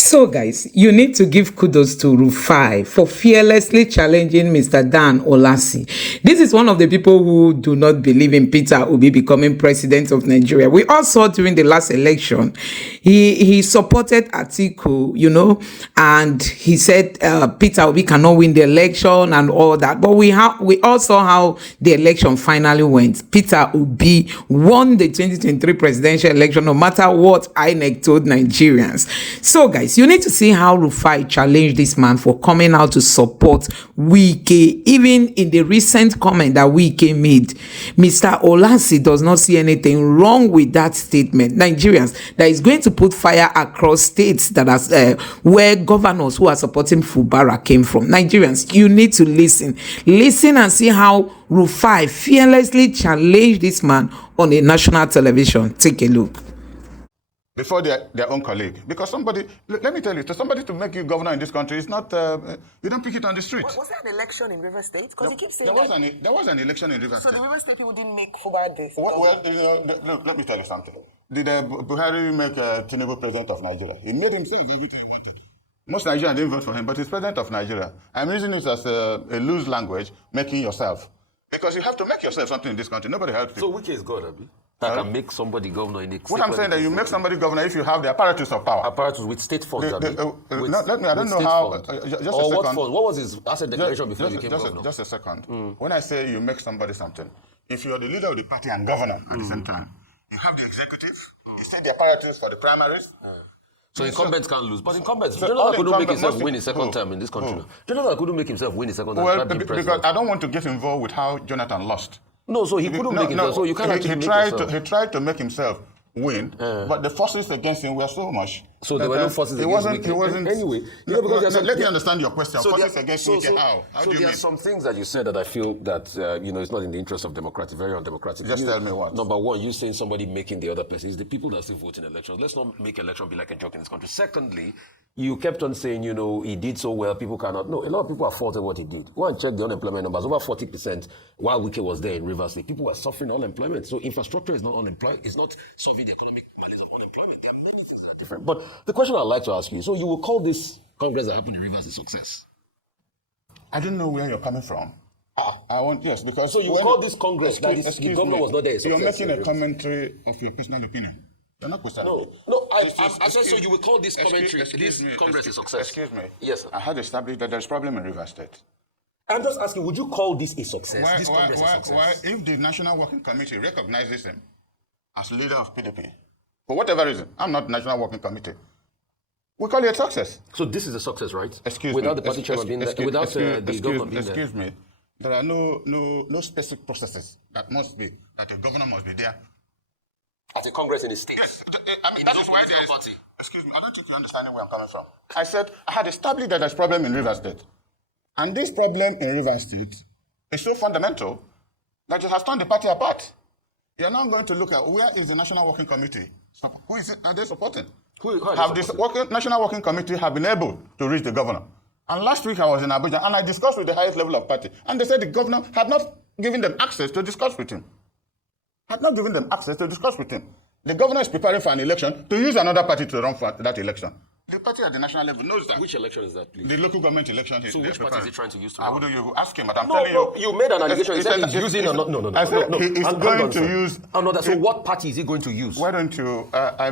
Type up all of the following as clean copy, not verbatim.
So, guys, you need to give kudos to Rufai for fearlessly challenging Mr. Dan Ulasi. This is one of the people who do not believe in Peter Obi becoming president of Nigeria. We all saw during the last election, he supported Atiku, and he said Peter Obi cannot win the election and all that. But we all saw how the election finally went. Peter Obi won the 2023 presidential election, no matter what INEC told Nigerians. So, guys, you need to see how Rufai challenged this man for coming out to support Wike. Even in the recent comment that Wike made, Mr. Ulasi does not see anything wrong with that statement. Nigerians, that is going to put fire across states that are where governors who are supporting Fubara came from. Nigerians, you need to listen and see how Rufai fearlessly challenged this man on a national television. Take a look. Before their own colleague. Because somebody, let me tell you, somebody to make you governor in this country is not, you don't pick it on the street. Was there an election in River State? Because you keep saying there was an election in River State. So the River State people didn't make Fubara this? Well, look, let me tell you something. Did Buhari make Tinubu president of Nigeria? He made himself everything he wanted. Most Nigerians didn't vote for him, but he's president of Nigeria. I'm using this as a loose language, making yourself. Because you have to make yourself something in this country. Nobody helps you. So which is God, Abi? That can make somebody governor in a What I'm saying that you make somebody governor if you have the apparatus of power. Apparatus with state funds, Abi. I don't know how. Just a second. What funds? What was his asset declaration before he became governor? Just a second. When I say you make somebody something, if you're the leader of the party and governor at the same time, you have the executive, you see the apparatus for the primaries. So incumbents can't lose. But incumbents, Jonathan couldn't make himself win his second term in this country. Jonathan couldn't make himself win his second term. Well, because I don't want to get involved with how Jonathan lost. No, so he couldn't make himself. So you can't actually make yourself. He tried to make himself win, but the forces against him were so much. So there were no forces against him. He wasn't. Anyway, let me understand your question. Forces against him. How? So there are some things that you said that I feel that it's not in the interest of democracy, very undemocratic. Just tell me what. Number one, you saying somebody making the other person. It's the people that still vote in elections. Let's not make election be like a joke in this country. Secondly, you kept on saying, he did so well, people cannot. No, a lot of people are faulting what he did. Go and check the unemployment numbers. Over 40% while Wike was there in Rivers State. People were suffering unemployment. So infrastructure is not unemployment. It's not solving the economic maladies of unemployment. There are many things that are different. But the question I'd like to ask you, so you will call this Congress that happened in Rivers a success? I don't know where you're coming from. Yes, because... So you will call this Congress that the governor was not there a success? You're making a commentary of your personal opinion. You're not questioning. No. I said so. You will call this commentary, this Congress a success. Excuse me. Yes, sir. I had established that there's a problem in Rivers State. I'm just asking, would you call this a success? This Congress a success? Why, if the National Working Committee recognizes him as leader of PDP, for whatever reason, I'm not National Working Committee, we call it a success. So this is a success, right? Excuse without me. the party chairman being there, without the government being there. Excuse me. There are no specific processes that a governor must be there. At a Congress in a state. Yes, that is why there is. Party. Excuse me, I don't think you're understanding where I'm coming from. I said I had established that there's a problem in Rivers State. And this problem in Rivers State is so fundamental that it has torn the party apart. You're now going to look at where is the National Working Committee? Who is it? Are they supporting? National Working Committee have been able to reach the governor. And last week I was in Abuja and I discussed with the highest level of party. And they said the governor had not given them access to discuss with him. The governor is preparing for an election to use another party to run for that election. The party at the national level knows that. Which election is that, please? The local government election. So which party is he trying to use to run? You ask him, but I'm telling you. You made an allegation. He said he's using or not. No. I said he's going to use. So what party is he going to use? Why don't you? I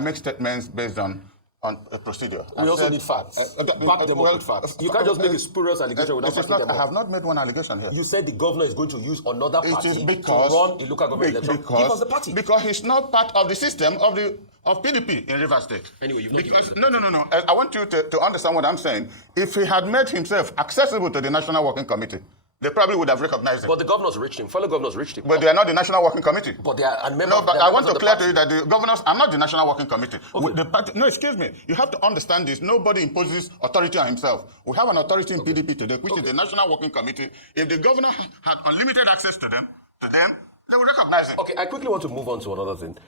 make statements based on a procedure. We also need facts. Back them up with facts. You can't just make a spurious allegation without backing them up. I have not made one allegation here. You said the governor is going to use another party to run the local government election. Give us the party. Because he's not part of the system of PDP in Rivers State. Anyway, you've not because no. I want you to understand what I'm saying. If he had made himself accessible to the National Working Committee, they probably would have recognized him. But the governors reached him. Fellow governors reached him. But they are not the National Working Committee. But they are members. No, but I want to clear to you that the governors are not the National Working Committee. Okay. No, excuse me. You have to understand this. Nobody imposes authority on himself. We have an authority in PDP today, which is the National Working Committee. If the governor had unlimited access to them, they would recognize him. Okay, I quickly want to move on to another thing.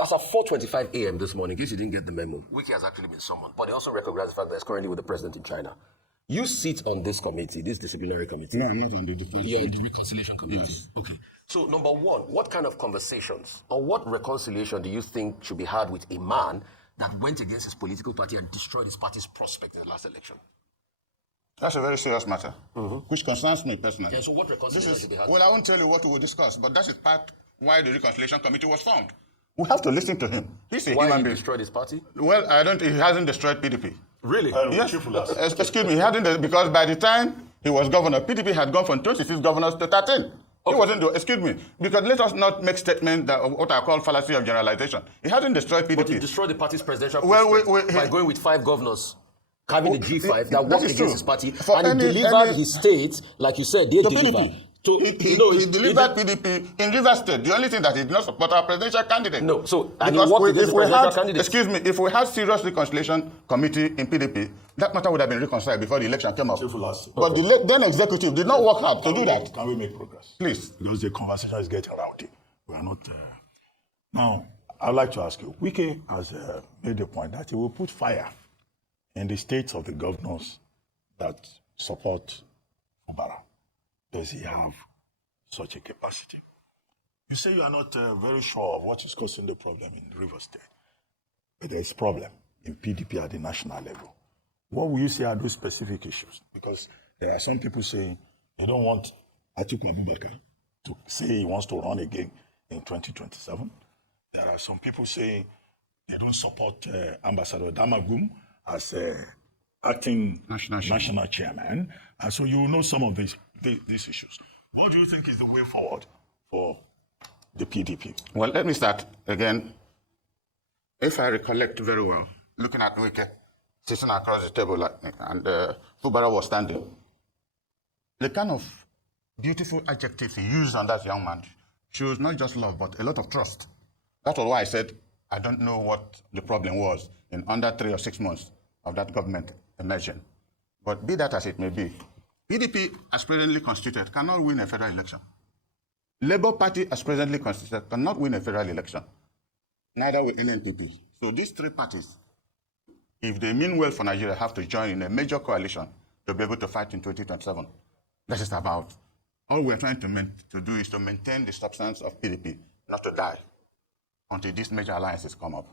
As of 4:25 a.m. this morning, in case you didn't get the memo, Wike has actually been summoned, but they also recognize the fact that he's currently with the president in China. You sit on this committee, this disciplinary committee. No, I'm not on the disciplinary. You're in the reconciliation committee. Yes. Okay. So, number one, what kind of conversations or what reconciliation do you think should be had with a man that went against his political party and destroyed his party's prospect in the last election? That's a very serious matter, which concerns me personally. Yeah, so what reconciliation should be had? Well, I won't tell you what we will discuss, but that is part why the Reconciliation Committee was formed. We have to listen to him. He's a Why human he being. destroyed his party? Well, he hasn't destroyed PDP. Really? Yes. Excuse me, he hadn't, because by the time he was governor, PDP had gone from 26 governors to 13. Okay. He wasn't, excuse me, because let us not make statements that what I call fallacy of generalization. He hasn't destroyed PDP. But he destroyed the party's presidential prospect by going with 5 governors, having the G5 that worked against his party, and he delivered his state, like you said, they delivered. So, he delivered PDP in Rivers State. The only thing that he did not support our presidential candidate. No, so and he worked against the presidential candidate. Excuse me, if we had serious reconciliation committee in PDP, that matter would have been reconciled before the election came up. But the then executive did not work hard to do that. Can we make progress? Please. Because the conversation is getting rowdy. We are not... Now, I'd like to ask you, Wike has made the point that he will put fire in the states of the governors that support Fubara. Does he have such a capacity? You say you are not very sure of what is causing the problem in River State. But there is a problem in PDP at the national level. What will you say are those specific issues? Because there are some people saying they don't want Atiku Abubakar to say he wants to run again in 2027. There are some people saying they don't support Ambassador Damagum as acting national chairman. And so you know some of these issues. What do you think is the way forward for the PDP? Well, let me start again. If I recollect very well, looking at Wike sitting across the table and Fubara was standing, the kind of beautiful adjectives he used on that young man shows not just love, but a lot of trust. That's why I said I don't know what the problem was in under 3 or 6 months of that government emerging. But be that as it may be, PDP, as presently constituted, cannot win a federal election. Labour Party, as presently constituted, cannot win a federal election. Neither will NNPP. So these 3 parties, if they mean well for Nigeria, have to join in a major coalition to be able to fight in 2027. That is about. All we're trying to do is to maintain the substance of PDP, not to die, until these major alliances come up.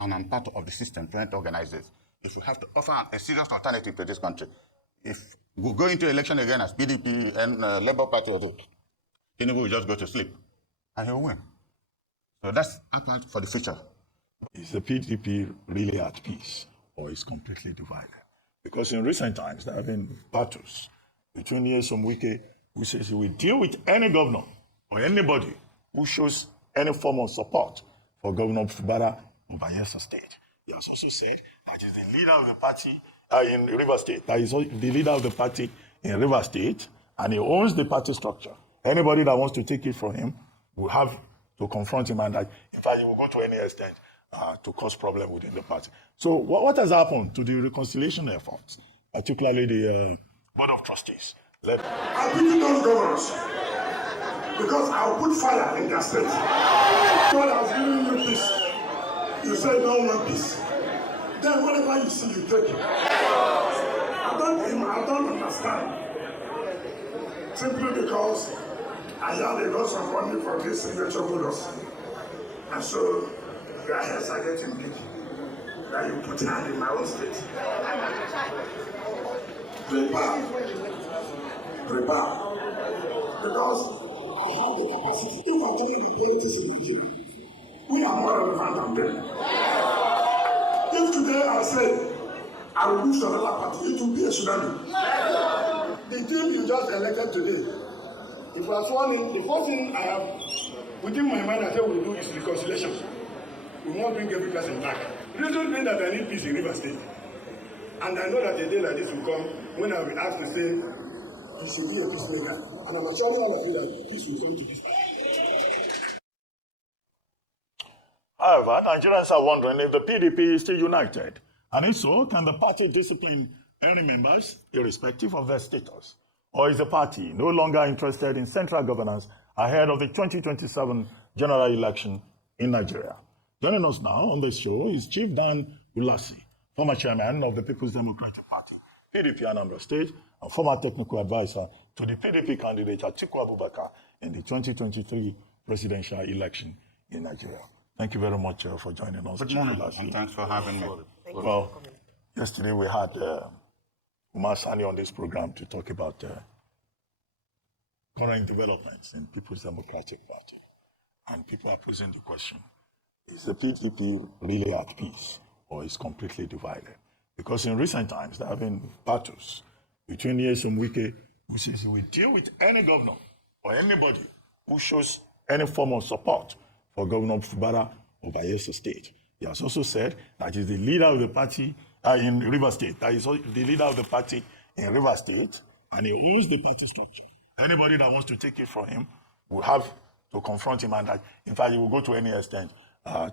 And I'm part of the system trying to organize this. If we have to offer a serious alternative to this country, if we go into election again as PDP and Labour Party, Tinubu will just go to sleep and he'll win. So that's a part for the future. Is the PDP really at peace or is completely divided? Because in recent times, there have been battles between Nyesom Wike, who says he will deal with any governor or anybody who shows any form of support for Governor Fubara of Bayelsa State. He has also said that he's the leader of the party in River State. That is the leader of the party in River State, and he owns the party structure. Anybody that wants to take it from him will have to confront him, and that, in fact, he will go to any extent to cause problem within the party. So what has happened to the reconciliation efforts, particularly the Board of Trustees? I pity those governors because I'll put fire in their state. God has given you peace. You say no one peace. Then whatever you see, you take it. I don't understand. Simply because I have got some money from this signature bonus. And so your heads are getting big. That you put hand in my own state. Prepare. Because I have the capacity. If I join the politics in Nigeria, we are more relevant than them. If today I say I will move to another party, it will be a tsunami. The team you just elected today, if I sworn in, the first thing I have within my mind I say we do is reconciliation. We will not bring every person back. The reason being that I need peace in River State. And I know that a day like this will come when I will be asked to say, he should be a peacemaker. And I'm assuring all of you that peace will come to this. However, Nigerians are wondering if the PDP is still united. And if so, can the party discipline any members, irrespective of their status? Or is the party no longer interested in central governance ahead of the 2027 general election in Nigeria? Joining us now on this show is Chief Dan Ulasi, former chairman of the People's Democratic Party, PDP Anambra State, and former technical advisor to the PDP candidate Atiku Abubakar in the 2023 presidential election in Nigeria. Thank you very much for joining us. Good morning, Ulasi. and thanks for having me. Well, yesterday we had Umar Sani on this program to talk about current developments in People's Democratic Party. And people are posing the question, is the PDP really at peace or is completely divided? Because in recent times, there have been battles between Nyesom Wike, who says he will deal with any governor or anybody who shows any form of support for Governor Fubara of Bayelsa State. He has also said that he's the leader of the party in River State, that he's the leader of the party in River State, and he owns the party structure. Anybody that wants to take it from him will have to confront him, and that, in fact, he will go to any extent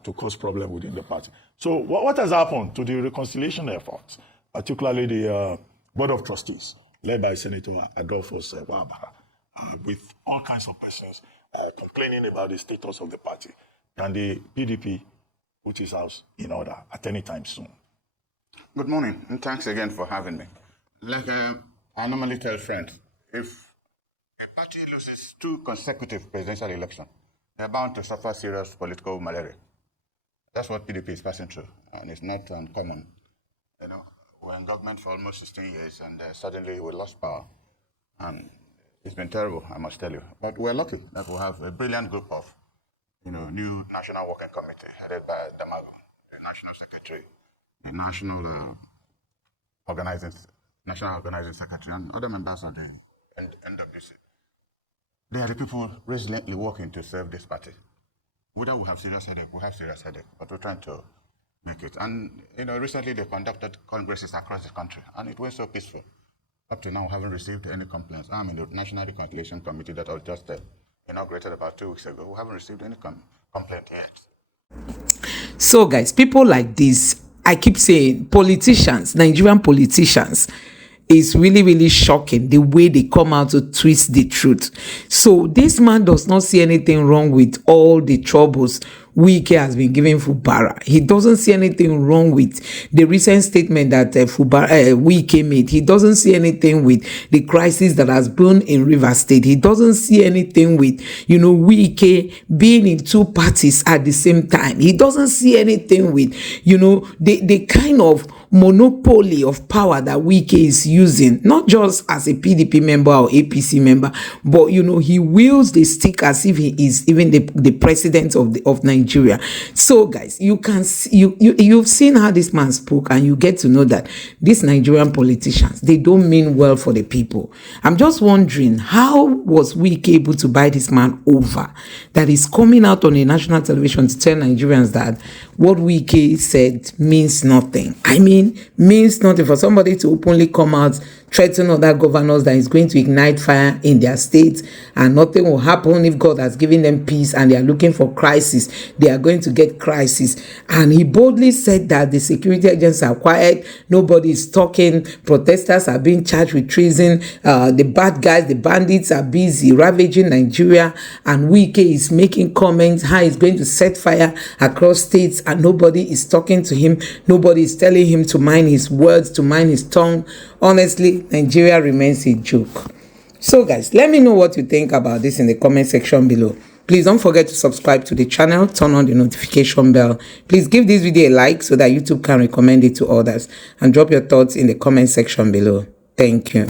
to cause problem within the party. So what has happened to the reconciliation efforts, particularly the Board of Trustees, led by Senator Adolphus Wabara, with all kinds of persons complaining about the status of the party? Can the PDP put his house in order at any time soon? Good morning, and thanks again for having me. Like I normally tell friends, if a party loses 2 consecutive presidential elections, they're bound to suffer serious political malaria. That's what PDP is passing through, and it's not uncommon. You know, we're in government for almost 16 years, and suddenly we lost power. And it's been terrible, I must tell you. But we're lucky that we have a brilliant group of, new National Working Committee headed by Damago, the National Secretary, the National Organizing Secretary, and other members of the NWC. They are the people resiliently working to serve this party. Whether we have serious headache, but we're trying to make it. And, recently they conducted congresses across the country, and it was so peaceful. Up to now, we haven't received any complaints. I'm in the National Reconciliation Committee that was just inaugurated about 2 weeks ago. We haven't received any complaint yet. So, guys, people like this, I keep saying, politicians, Nigerian politicians, is really, really shocking the way they come out to twist the truth. So this man does not see anything wrong with all the troubles Wike has been giving Fubara. He doesn't see anything wrong with the recent statement that Wike made. He doesn't see anything with the crisis that has been in River State. He doesn't see anything with, Wike being in 2 parties at the same time. He doesn't see anything with, the kind of monopoly of power that Wike is using, not just as a PDP member or APC member, but he wields the stick as if he is even the president of Nigeria. So guys, you can see, you've seen how this man spoke, and you get to know that these Nigerian politicians, they don't mean well for the people. I'm just wondering, how was Wike able to buy this man over, that is coming out on a national television to tell Nigerians that what Wike said means nothing? I mean, means nothing for somebody to openly come out, threaten other governors that is going to ignite fire in their states, and nothing will happen. If God has given them peace and they are looking for crisis, they are going to get crisis. And he boldly said that the security agents are quiet, nobody is talking, protesters are being charged with treason, the bad guys, the bandits are busy ravaging Nigeria, and Wike is making comments how he's going to set fire across states, and nobody is talking to him, nobody is telling him to mind his words, to mind his tongue. Honestly, Nigeria remains a joke. So guys, let me know what you think about this in the comment section below. Please don't forget to subscribe to the channel, turn on the notification bell. Please give this video a like so that YouTube can recommend it to others, and drop your thoughts in the comment section below. Thank you.